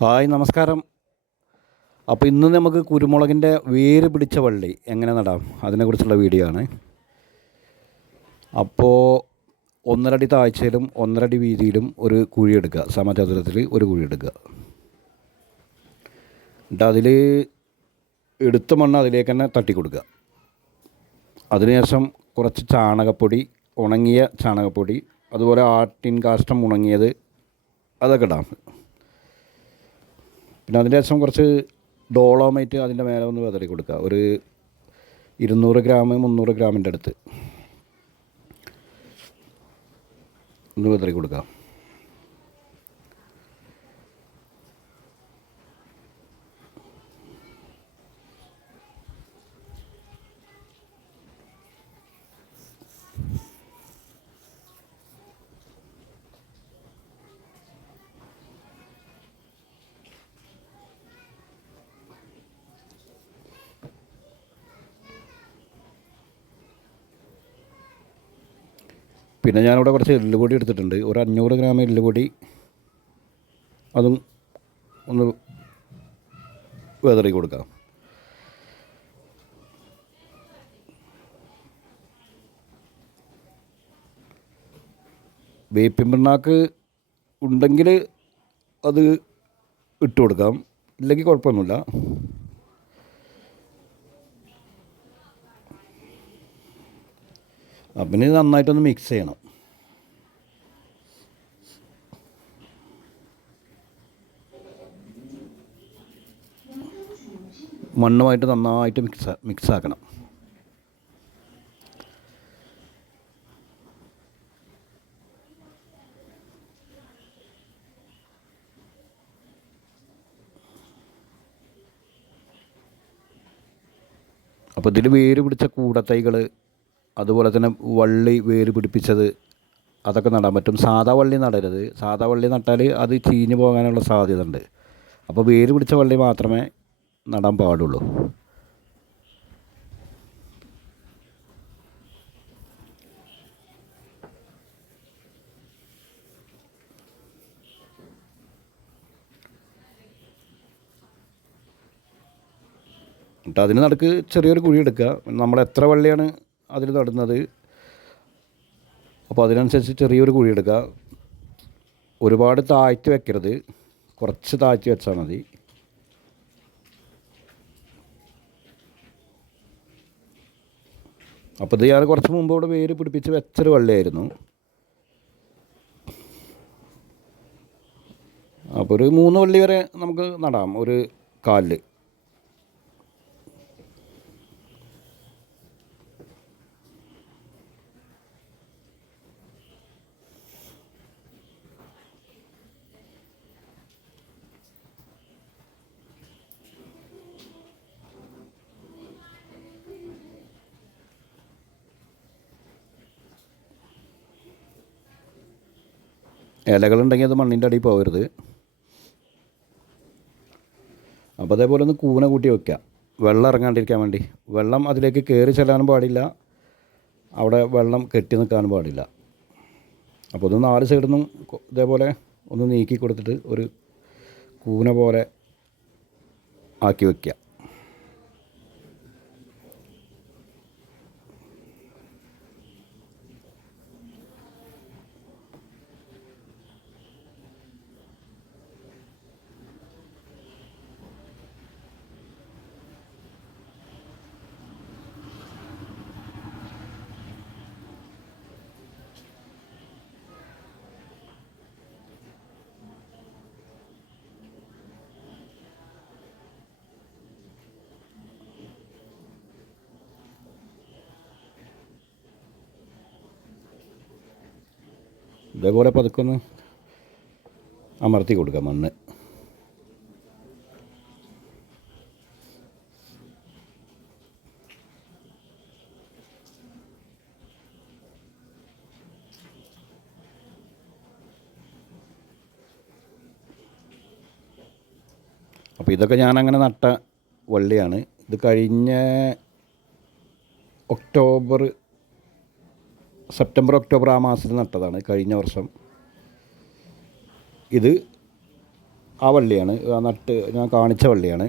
Hi നമസ്കാരം. അപ്പോൾ ഇന്ന് നമുക്ക് കുരുമുളകിൻ്റെ വേര് പിടിച്ച വള്ളി എങ്ങനെ നടാം അതിനെക്കുറിച്ചുള്ള വീഡിയോ ആണ്. അപ്പോൾ 1.5 അടി താഴ്ചയിലും 1.5 അടി വീതിയിലും ഒരു കുഴി എടുക്കുക, സമചതുരത്തിൽ ഒരു കുഴി എടുക്കുക. എന്നിട്ട് അതിൽ എടുത്ത മണ്ണ് അതിലേക്ക് തന്നെ തട്ടി കൊടുക്കുക. അതിനുശേഷം കുറച്ച് ചാണകപ്പൊടി, ഉണങ്ങിയ ചാണകപ്പൊടി, അതുപോലെ ആട്ടിൻ കാഷ്ടം ഉണങ്ങിയത് അതൊക്കെ ഇടാം. പിന്നെ അതിൻ്റെ ശേഷം കുറച്ച് ഡോളോമൈറ്റ് അതിൻ്റെ മേലെ ഒന്ന് വിതറി കൊടുക്കുക. ഒരു 200 ഗ്രാം 300 ഗ്രാമിൻ്റെ അടുത്ത് ഒന്ന് വിതറി കൊടുക്കുക. പിന്നെ ഞാനിവിടെ കുറച്ച് എല്ലുപൊടി എടുത്തിട്ടുണ്ട്. ഒരു 500 ഗ്രാം എല്ലുപൊടി അതും ഒന്ന് വിതറി കൊടുക്കാം. വേപ്പിൻ പിണ്ണാക്ക് ഉണ്ടെങ്കിൽ അത് ഇട്ട് കൊടുക്കാം, ഇല്ലെങ്കിൽ കുഴപ്പമൊന്നുമില്ല. പിന്നെ ഇത് നന്നായിട്ടൊന്ന് മിക്സ് ചെയ്യണം. മണ്ണുമായിട്ട് നന്നായിട്ട് മിക്സ് ആക്കണം. അപ്പോൾ ഇതിൽ വേര് പിടിച്ച കൂടത്തൈകൾ, അതുപോലെ തന്നെ വള്ളി വേര് പിടിപ്പിച്ചത് അതൊക്കെ നടാൻ പറ്റും. സാധാ വള്ളി നടരുത്. സാധാ വള്ളി നട്ടാൽ അത് ചീഞ്ഞ് പോകാനുള്ള സാധ്യത ഉണ്ട്. അപ്പോൾ വേര് പിടിച്ച വള്ളി മാത്രമേ നടാൻ പാടുള്ളൂ. എന്നിട്ട് അതിന് നടുക്ക് ചെറിയൊരു കുഴി എടുക്കുക. നമ്മൾ എത്ര വള്ളിയാണ് അതിൽ നടുന്നത് അപ്പോൾ അതിനനുസരിച്ച് ചെറിയൊരു കുഴി എടുക്കുക. ഒരുപാട് താഴ്ത്തി വെക്കരുത്, കുറച്ച് താഴ്ത്തി വെച്ചാൽ മതി. അപ്പോൾ ഇത് ഞാൻ കുറച്ച് മുമ്പ് ഇവിടെ വേര് പിടിപ്പിച്ച് വെച്ചൊരു വള്ളിയായിരുന്നു. അപ്പോൾ ഒരു 3 വള്ളി വരെ നമുക്ക് നടാം ഒരു കാലിൽ. ഇലകളുണ്ടെങ്കിൽ അത് മണ്ണിൻ്റെ അടിയിൽ പോകരുത്. അപ്പോൾ അതേപോലെ ഒന്ന് കൂന കൂട്ടി വയ്ക്കുക, വെള്ളം ഇറങ്ങാണ്ടിരിക്കാൻ വേണ്ടി. വെള്ളം അതിലേക്ക് കയറി ചെല്ലാനും പാടില്ല, അവിടെ വെള്ളം കെട്ടി നിൽക്കാനും പാടില്ല. അപ്പോൾ ഇത് 4 സൈഡിൽ നിന്നും ഇതേപോലെ ഒന്ന് നീക്കി കൊടുത്തിട്ട് ഒരു കൂന പോലെ ആക്കി വയ്ക്കുക. ഇതേപോലെ പതുക്കൊന്ന് അമർത്തി കൊടുക്കുക മണ്ണ്. അപ്പോൾ ഇതൊക്കെ ഞാനങ്ങനെ നട്ട വള്ളിയാണ്. ഇത് കഴിഞ്ഞ സെപ്റ്റംബർ ഒക്ടോബർ ആ മാസത്തിൽ നട്ടതാണ് കഴിഞ്ഞ വർഷം. ഇത് ആ വള്ളിയാണ്, ആ നട്ട് ഞാൻ കാണിച്ച വള്ളിയാണ്.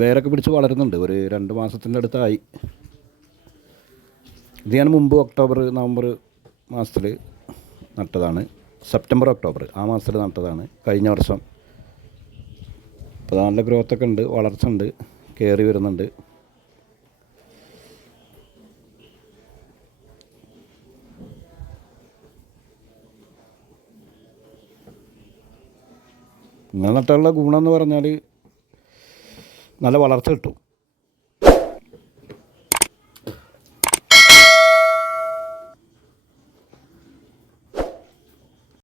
വേരൊക്കെ പിടിച്ച് വളരുന്നുണ്ട്. ഒരു 2 മാസത്തിൻ്റെ അടുത്തായി. ഇത് ഞാൻ മുമ്പ് ഒക്ടോബർ നവംബർ മാസത്തിൽ നട്ടതാണ്. സെപ്റ്റംബർ ഒക്ടോബർ ആ മാസത്തിൽ നട്ടതാണ് കഴിഞ്ഞ വർഷം. അപ്പോൾ നല്ല ഗ്രോത്തൊക്കെ ഉണ്ട്, വളർച്ച ഉണ്ട്, കയറി വരുന്നുണ്ട്. ഇങ്ങനെ നട്ടുള്ള ഗുണമെന്ന് പറഞ്ഞാൽ നല്ല വളർച്ച കിട്ടും.